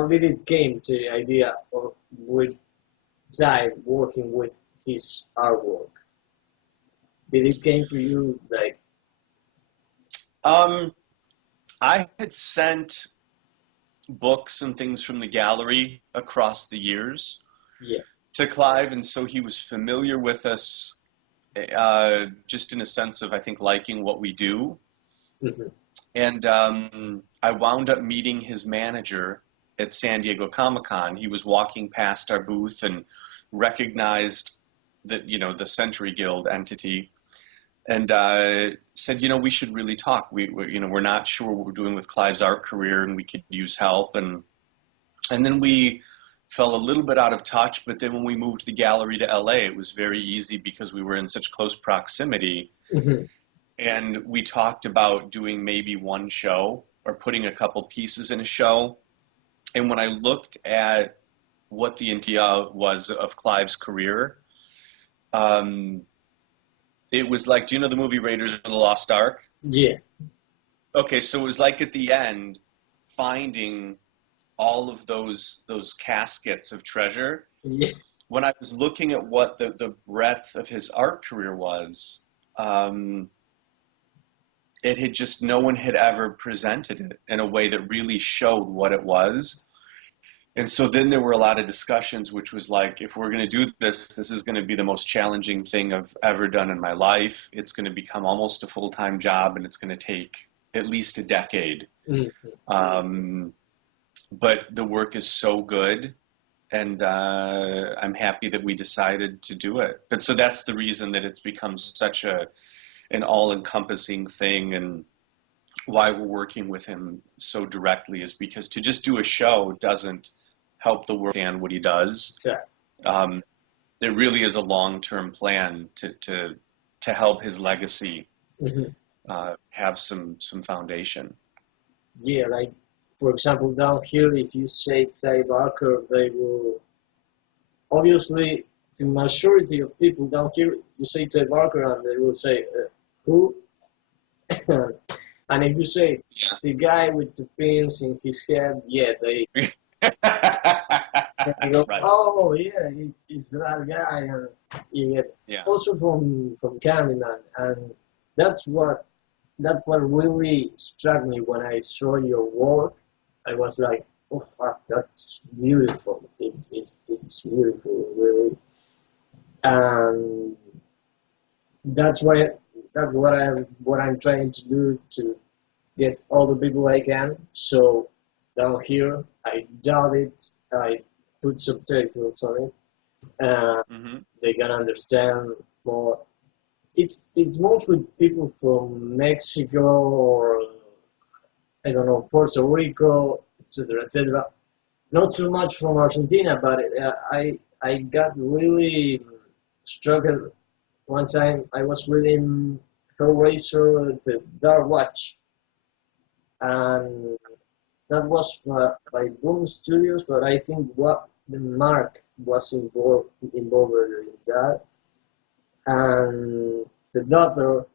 how did it came to the idea of with Clive working with his artwork? Did it came to you like? I had sent books and things from the gallery across the years Yeah. to Clive, and so he was familiar with us, just in a sense of, I think, liking what we do. Mm-hmm. And I wound up meeting his manager at San Diego Comic-Con. He was walking past our booth and recognized that, the Century Guild entity, and said, we should really talk. We're not sure what we're doing with Clive's art career, and we could use help. And then we fell a little bit out of touch. But then when we moved the gallery to LA, it was very easy because we were in such close proximity. Mm-hmm. And we talked about doing maybe one show or putting a couple pieces in a show. And when I looked at what the idea was of Clive's career, it was like, do you know the movie Raiders of the Lost Ark? Yeah. Okay, so it was like at the end, finding all of those caskets of treasure. Yeah. When I was looking at what the breadth of his art career was, it had just, no one had ever presented it in a way that really showed what it was. And so then there were a lot of discussions, which was like, if we're going to do this, this is going to be the most challenging thing I've ever done in my life. It's going to become almost a full-time job, and it's going to take at least a decade. Mm-hmm. But the work is so good, and I'm happy that we decided to do it. But so that's the reason that it's become such an all-encompassing thing, and why we're working with him so directly is because to just do a show doesn't help the work and what he does. Sure. It really is a long-term plan to help his legacy have some foundation. Yeah, like for example, down here, if you say Clive Barker, they will obviously the majority of people down here. You say Clive Barker, and they will say who. And if you say the guy with the pins in his head, yeah, they go, Right. oh yeah, it's that guy, and you get also from Candyman, and that's what really struck me when I saw your work. I was like, oh fuck, that's beautiful. It's beautiful, really, and that's what I'm trying to do to get all the people I can. So down here, I dub it, I put subtitles on it, they can understand more. It's mostly people from Mexico or I don't know, Puerto Rico, etc., etc. Not so much from Argentina, but I got really struck. One time I was reading Hellraiser, the Dark Watch, and that was by Boom Studios, but I think what the Mark was involved in that, and the daughter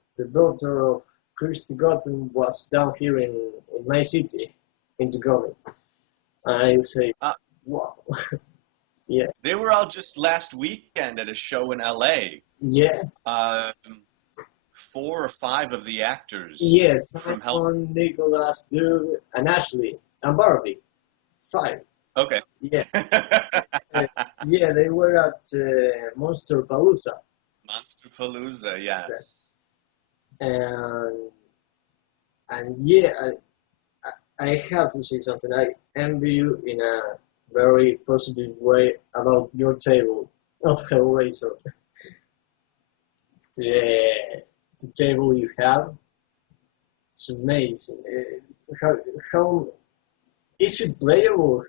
of Christy Gotten was down here in my city, in Negovan. I would say, wow, yeah. They were all just last weekend at a show in LA. Yeah. 4 or 5 of the actors. Yes, from Simon, Nicholas, Doug, and Ashley, and Barbie. 5. Okay. Yeah. Yeah, they were at Monster Palooza. Monster Palooza, yes. And yeah, I have to say something. I envy you in a very positive way about your table of Hellraiser. The table you have, it's amazing. How is it playable?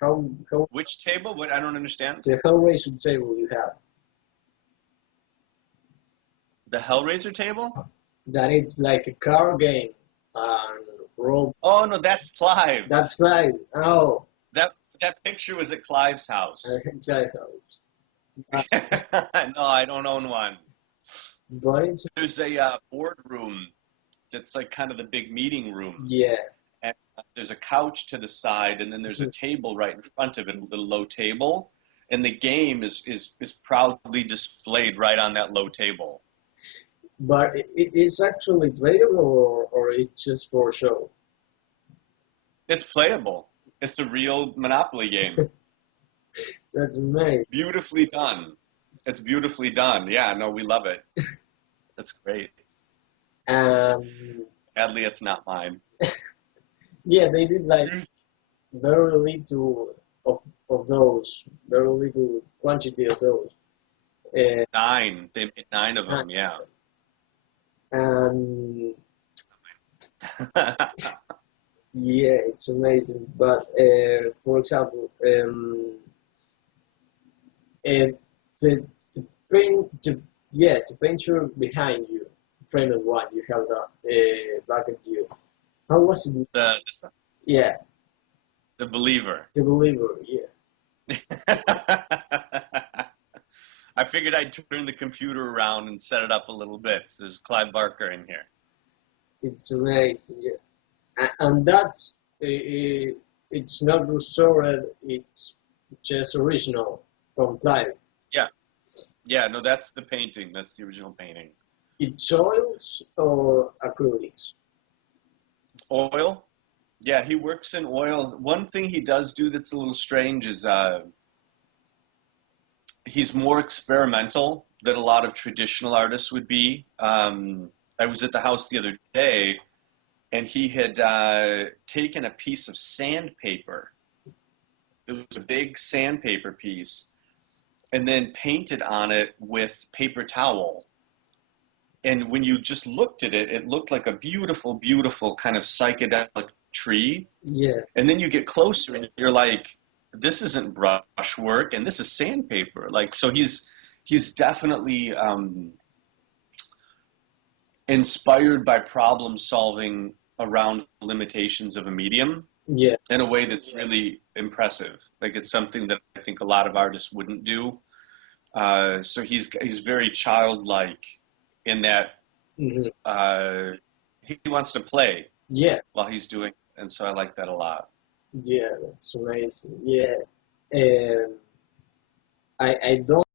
How Which table? What, I don't understand. The Hellraiser table you have. The Hellraiser table? That it's like a card game and roll. Oh no, that's Clive. That's Clive. Oh. That picture was at Clive's house. Clive's house. No, I don't own one. But there's a boardroom that's like kind of the big meeting room. Yeah. And there's a couch to the side, and then there's a table right in front of it, a little low table, and the game is proudly displayed right on that low table. But it's actually playable, or it's just for show? It's playable. It's a real Monopoly game. That's amazing. Beautifully done. It's beautifully done. Yeah, no, we love it. That's great. Sadly, it's not mine. Yeah, they did like very little of those, very little quantity of those. 9. They made 9 of them, yeah. Yeah, it's amazing. But for example, to painter behind you, frame of one you held up back at you. How was it? Yeah. The Believer. The Believer, yeah. I figured I'd turn the computer around and set it up a little bit. So there's Clive Barker in here. It's amazing, yeah. And that's, it's not restored, it's just original from Clive. Yeah. Yeah, no, that's the painting. That's the original painting. It's oils or acrylics? Oil. Yeah, he works in oil. One thing he does do that's a little strange is he's more experimental than a lot of traditional artists would be. I was at the house the other day, and he had taken a piece of sandpaper. It was a big sandpaper piece, and then painted on it with paper towel. And when you just looked at it, it looked like a beautiful, beautiful kind of psychedelic tree. Yeah. And then you get closer and you're like, this isn't brush work and this is sandpaper. Like, so he's definitely inspired by problem solving around limitations of a medium. Yeah. In a way that's really impressive. Like, it's something that I think a lot of artists wouldn't do. So he's very childlike in that he wants to play while he's doing it. And so I like that a lot. Yeah, that's amazing. Yeah. I don't